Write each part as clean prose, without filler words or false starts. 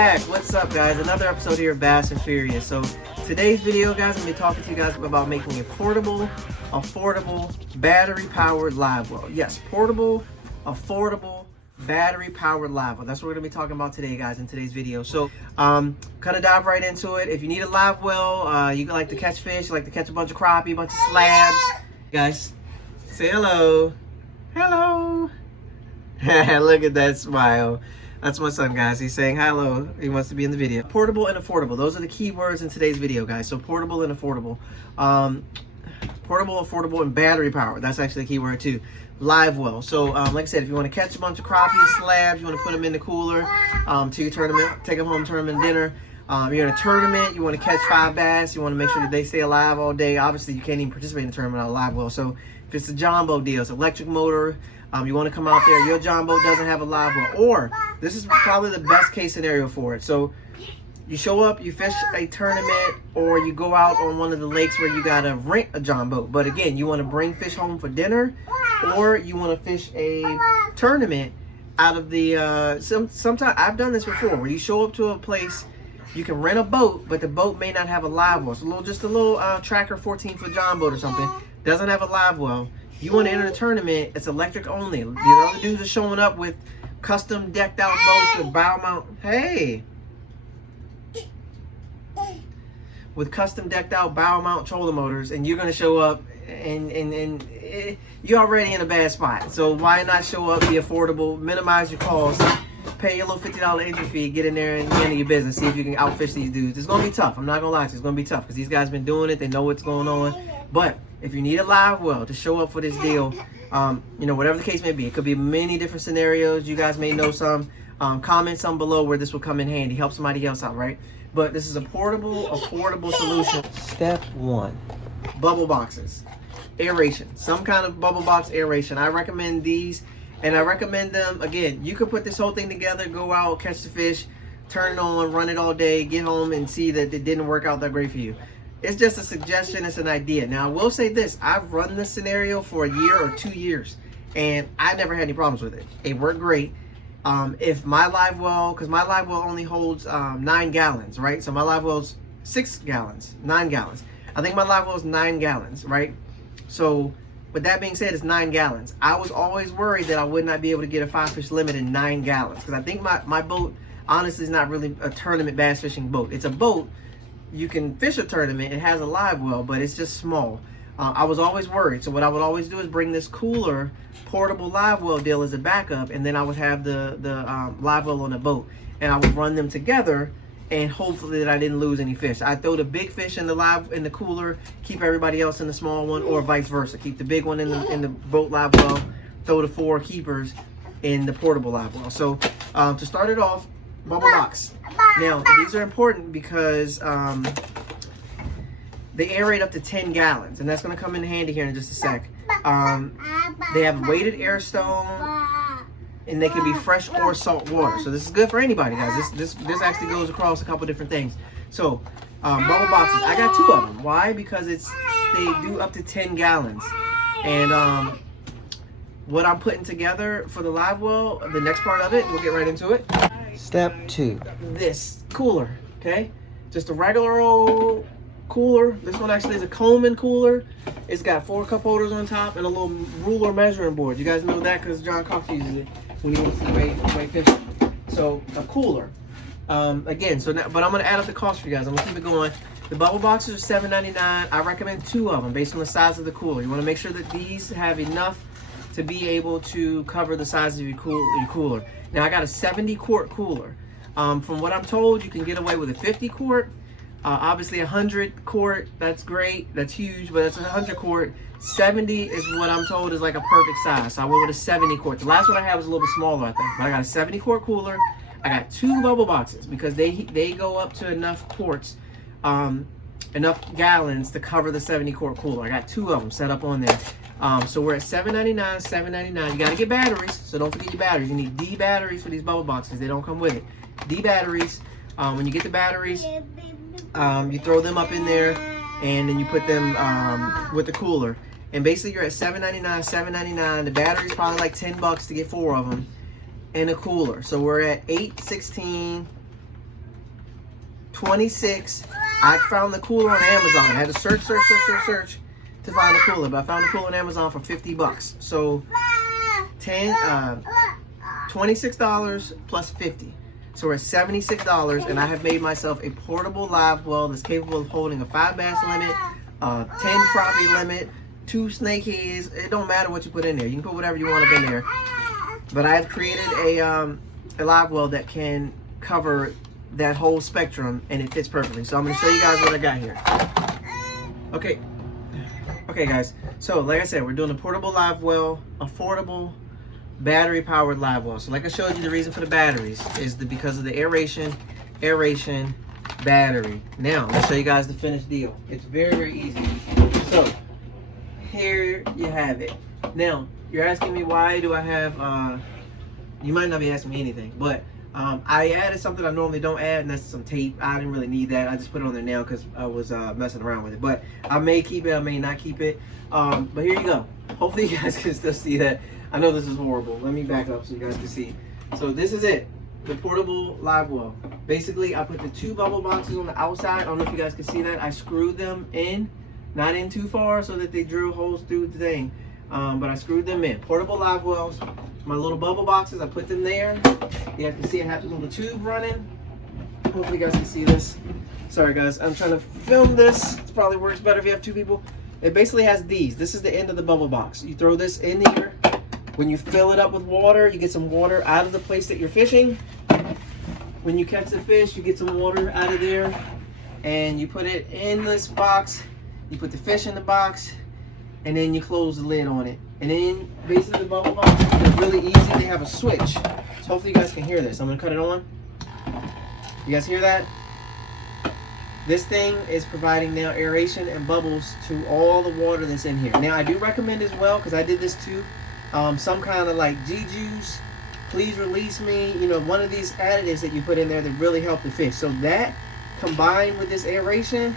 back. What's up, guys? Another episode here of Bass and Furious. So today's video, guys, I'm going to be talking to you guys about making a portable, affordable, battery-powered live well. Yes, portable, affordable, battery-powered live well. That's what we're going to be talking about today, guys, in today's video. So kind of dive right into it. If you need a live well, you like to catch fish, you like to catch a bunch of crappie, a bunch of slabs. Guys, say hello. Hello. Look at that smile. That's my son, guys. He's saying hello. He wants to be in the video. Portable and affordable. Those are the key words in today's video, guys. So portable and affordable. Portable, affordable, and battery powered. That's actually the key word too. Live well. So like I said, if you want to catch a bunch of crappie slabs, you want to put them in the cooler to your tournament, take them home, turn them in dinner. You're in a tournament, you want to catch 5 bass, you want to make sure that they stay alive all day. Obviously, you can't even participate in a tournament without a live well. So if it's a jumbo deal, it's electric motor, you want to come out there, your jumbo doesn't have a live well. Or, this is probably the best case scenario for it. So you show up, you fish a tournament, or you go out on one of the lakes where you got to rent a jumbo. But again, you want to bring fish home for dinner, or you want to fish a tournament out of the, sometimes, I've done this before, where you show up to a place, you can rent a boat, but the boat may not have a live well. It's just a little tracker 14-foot John boat or something. Doesn't have a live well. You want to enter the tournament, it's electric only. The other dudes are showing up with custom decked out boats with bow mount. Hey! With custom decked out bow mount trolling motors, and you're going to show up and you're already in a bad spot. So why not show up, be affordable, minimize your costs, pay your little $50 entry fee, get in there and handle your business, see if you can outfish these dudes. It's going to be tough. I'm not going to lie to you. It's going to be tough because these guys been doing it. They know what's going on. But if you need a live well to show up for this deal, you know, whatever the case may be, it could be many different scenarios. You guys may know some. Comment some below where this will come in handy. Help somebody else out, right? But this is a portable, affordable solution. Step 1, bubble boxes. Aeration. Some kind of bubble box aeration. I recommend these. And I recommend them, again, you could put this whole thing together, go out, catch the fish, turn it on, run it all day, get home and see that it didn't work out that great for you. It's just a suggestion, it's an idea. Now, I will say this, I've run this scenario for a year or 2 years, and I never had any problems with it. It worked great. If my live well, because my live well only holds 9 gallons, right? So my live well's 6 gallons, 9 gallons. I think my live well is 9 gallons, right? So, with that being said, it's 9 gallons. I was always worried that I would not be able to get a 5-fish limit in 9 gallons. Because I think my boat, honestly, is not really a tournament bass fishing boat. It's a boat. You can fish a tournament. It has a live well, but it's just small. I was always worried. So what I would always do is bring this cooler, portable live well deal as a backup. And then I would have the live well on the boat. And I would run them together. And hopefully that I didn't lose any fish. I throw the big fish in the cooler, keep everybody else in the small one, or vice versa. Keep the big one in the boat live well, throw the 4 keepers in the portable live well. So to start it off, bubble box. Now these are important because they aerate up to 10 gallons, and that's going to come in handy here in just a sec. They have weighted air stone. And they can be fresh or salt water. So this is good for anybody, guys. This actually goes across a couple different things. So bubble boxes, I got 2 of them. Why? Because they do up to 10 gallons. And what I'm putting together for the live well, the next part of it, we'll get right into it. Step 2, this cooler, okay? Just a regular old cooler. This one actually is a Coleman cooler. It's got 4 cup holders on top and a little ruler measuring board. You guys know that because John Cox uses it when he wants to weigh fish. So a cooler. Again, so now, but I'm gonna add up the cost for you guys. I'm gonna keep it going. The bubble boxes are $7.99. I recommend 2 of them based on the size of the cooler. You want to make sure that these have enough to be able to cover the size of your cooler. Now I got a 70-quart cooler. From what I'm told, you can get away with a 50-quart. Obviously 100-quart, that's great, that's huge, but it's a 100-quart. 70 is what I'm told is like a perfect size. So I went with a 70-quart. The last one I had was a little bit smaller, I think. But I got a 70-quart cooler. I got 2 bubble boxes because they go up to enough quarts, enough gallons to cover the 70-quart cooler. I got 2 of them set up on there. So we're at $7.99, $7.99. You got to get batteries, so don't forget your batteries. You need D batteries for these bubble boxes. They don't come with it. D batteries. When you get the batteries, you throw them up in there, and then you put them with the cooler. And basically you're at $7.99, $7.99. The battery's probably like $10 to get 4 of them, and a cooler. So we're at $8.16 $26. I found the cooler on Amazon. I had to search to find the cooler, but I found the cooler on Amazon for $50. So $26 plus $50. So we're at $76, and I have made myself a portable live well that's capable of holding a 5 bass limit, 10 crappie limit, 2 snake heads. It don't matter what you put in there. You can put whatever you want up in there. But I've created a live well that can cover that whole spectrum, and it fits perfectly. So I'm going to show you guys what I got here. Okay guys, so like I said, we're doing a portable live well, affordable, battery powered live well. So like I showed you, the reason for the batteries is because of the aeration, battery. Now let's show you guys the finished deal. It's very easy. So here you have it. Now you're asking me, why do I have you might not be asking me anything, but I added something I normally don't add, and that's some tape. I didn't really need that. I just put it on there now because I was messing around with it. But I may keep it, I may not keep it. But here you go. Hopefully you guys can still see that. I know this is horrible. Let me back up so you guys can see. So this is it, the portable live well. Basically, I put the 2 bubble boxes on the outside. I don't know if you guys can see that. I screwed them in, not in too far so that they drill holes through the thing. But I screwed them in. Portable live wells. My little bubble boxes, I put them there. You guys can see I have the little tube running. Hopefully you guys can see this. Sorry guys, I'm trying to film this. It probably works better if you have 2 people. It basically has these. This is the end of the bubble box. You throw this in here. When you fill it up with water, you get some water out of the place that you're fishing. When you catch the fish, you get some water out of there. And you put it in this box. You put the fish in the box. And then you close the lid on it. And then basically the bubble box is really easy. They have a switch. So hopefully you guys can hear this. I'm gonna cut it on. You guys hear that? This thing is providing now aeration and bubbles to all the water that's in here. Now I do recommend as well, because I did this too, some kind of like G-juice, please release me, you know, one of these additives that you put in there that really help the fish. So that combined with this aeration,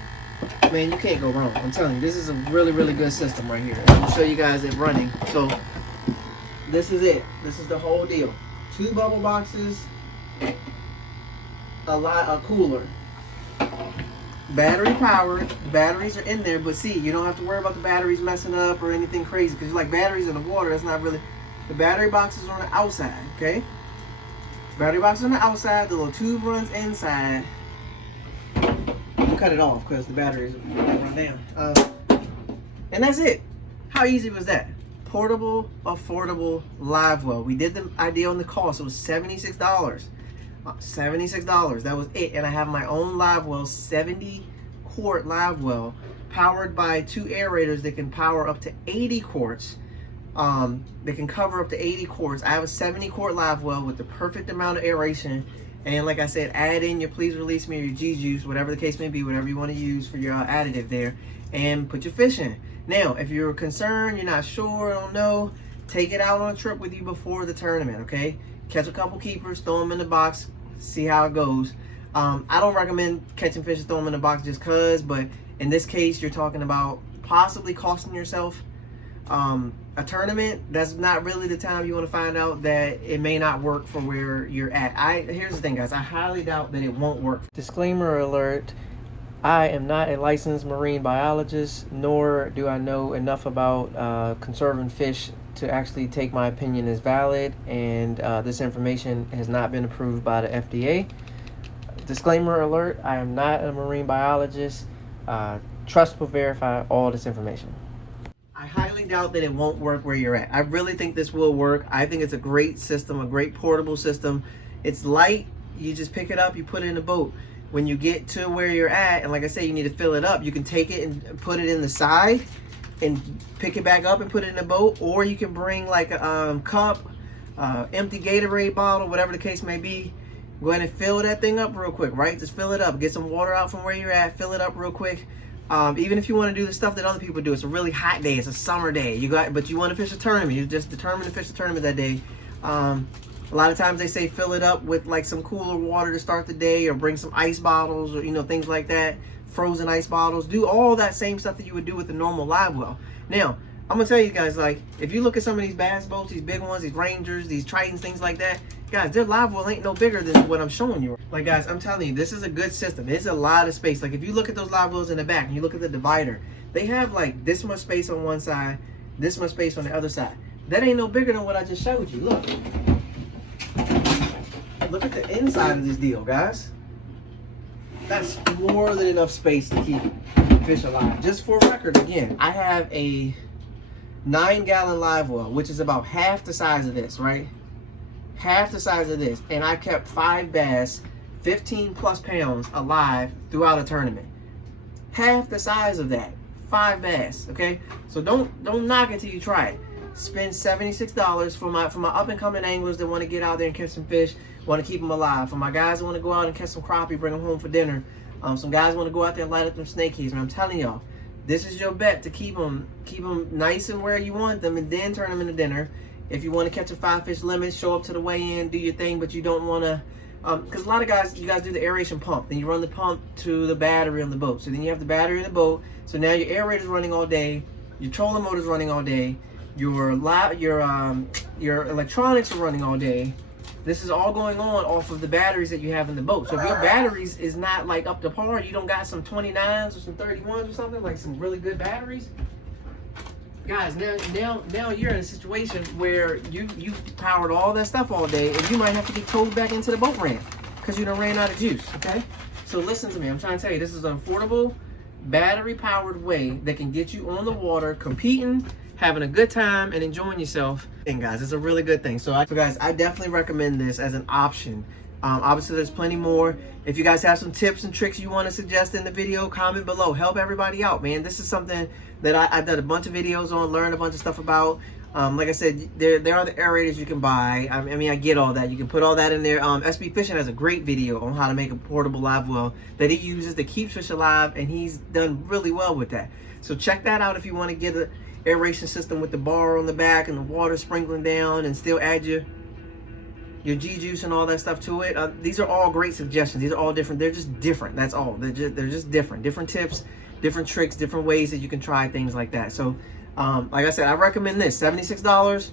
man, you can't go wrong. I'm telling you, this is a really good system right here. I'm gonna show you guys it running. So this is it. This is the whole deal. 2 bubble boxes, a cooler, battery powered. Batteries are in there, but see, you don't have to worry about the batteries messing up or anything crazy, because like batteries in the water, that's not really. The battery box is on the outside. Okay, battery box is on the outside. The little tube runs inside. Cut it off because the batteries run down. And that's it. How easy was that? Portable, affordable live well. We did the idea on the cost. It was $76. $76. That was it. And I have my own live well, 70-quart live well, powered by 2 aerators that can power up to 80 quarts. They can cover up to 80 quarts. I have a 70-quart live well with the perfect amount of aeration. And like I said, add in your please release me or your G-juice, whatever the case may be, whatever you want to use for your additive there, and put your fish in. Now, if you're concerned, you're not sure, don't know, take it out on a trip with you before the tournament, okay? Catch a couple keepers, throw them in the box, see how it goes. I don't recommend catching fish and throw them in the box just cause, but in this case, you're talking about possibly costing yourself a tournament. That's not really the time you want to find out that it may not work for where you're at. Here's the thing, guys. I highly doubt that it won't work. Disclaimer alert. I am not a licensed marine biologist, nor do I know enough about conserving fish to actually take my opinion as valid, and this information has not been approved by the FDA. Disclaimer alert. I am not a marine biologist. Trust but verify all this information. I highly doubt that it won't work where you're at. I really think this will work. I think it's a great system, a great portable system. It's light. You just pick it up, you put it in a boat. When you get to where you're at, and like I say, you need to fill it up, you can take it and put it in the side and pick it back up and put it in a boat, or you can bring like a cup, empty Gatorade bottle, whatever the case may be. Go ahead and fill that thing up real quick, right? Just fill it up. Get some water out from where you're at, fill it up real quick. Even if you want to do the stuff that other people do, it's a really hot day, it's a summer day, but you want to fish a tournament, you're just determined to fish a tournament that day. A lot of times they say fill it up with like some cooler water to start the day, or bring some ice bottles, or things like that, frozen ice bottles. Do all that same stuff that you would do with a normal live well. Now, I'm gonna tell you guys, like, if you look at some of these bass boats, these big ones, these Rangers, these Tritons, things like that, guys, their live well ain't no bigger than what I'm showing you. Like, guys, I'm telling you, this is a good system. It's a lot of space. Like, if you look at those live wells in the back and you look at the divider, they have like this much space on one side, this much space on the other side. That ain't no bigger than what I just showed you. Look. Look at the inside of this deal, guys. That's more than enough space to keep fish alive. Just for record, again, I have a 9-gallon live well, which is about half the size of this, right? Half the size of this. And I kept 5 bass, 15 plus pounds alive throughout a tournament. Half the size of that. 5 bass, okay? So don't knock it till you try it. Spend $76 for my up and coming anglers that want to get out there and catch some fish, want to keep them alive. For my guys that want to go out and catch some crappie, bring them home for dinner. Some guys want to go out there and light up them snake heads. And I'm telling y'all, this is your bet to keep them nice and where you want them, and then turn them into dinner. If you want to catch a 5-fish limit, show up to the weigh-in, do your thing, but you don't want to, because a lot of guys, you guys do the aeration pump. Then you run the pump to the battery on the boat. So then you have the battery in the boat. So now your aerator's running all day, your trolling motor's running all day, your electronics are running all day. This is all going on off of the batteries that you have in the boat. So if your batteries is not like up to par, you don't got some 29s or some 31s or something, like some really good batteries, guys, now you're in a situation where you powered all that stuff all day, and you might have to get towed back into the boat ramp because you done ran out of juice, okay? So listen to me, I'm trying to tell you, this is an affordable, battery-powered way that can get you on the water, competing, having a good time, and enjoying yourself. And guys, it's a really good thing. So guys, I definitely recommend this as an option. Obviously, there's plenty more. If you guys have some tips and tricks you want to suggest in the video, comment below. Help everybody out, man. This is something that I've done a bunch of videos on, learned a bunch of stuff about. Like I said, there are the aerators you can buy. I mean, I get all that. You can put all that in there. SB Fishing has a great video on how to make a portable live well that he uses to keep fish alive, and he's done really well with that. So check that out if you want to get an aeration system with the bar on the back and the water sprinkling down, and still add your G-juice and all that stuff to it. These are all great suggestions. These are all different. They're just different. That's all. They're just different. Different tips, different tricks, different ways that you can try things like that. So, like I said, I recommend this. $76.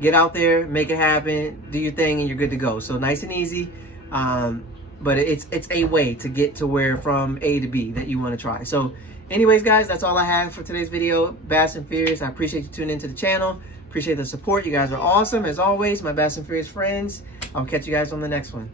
Get out there, make it happen, do your thing, and you're good to go. So nice and easy. But it's a way to get to where from A to B that you want to try. So, anyways, guys, that's all I have for today's video. Bass and Furious. I appreciate you tuning into the channel. Appreciate the support. You guys are awesome as always, my Bass and Furious friends. I'll catch you guys on the next one.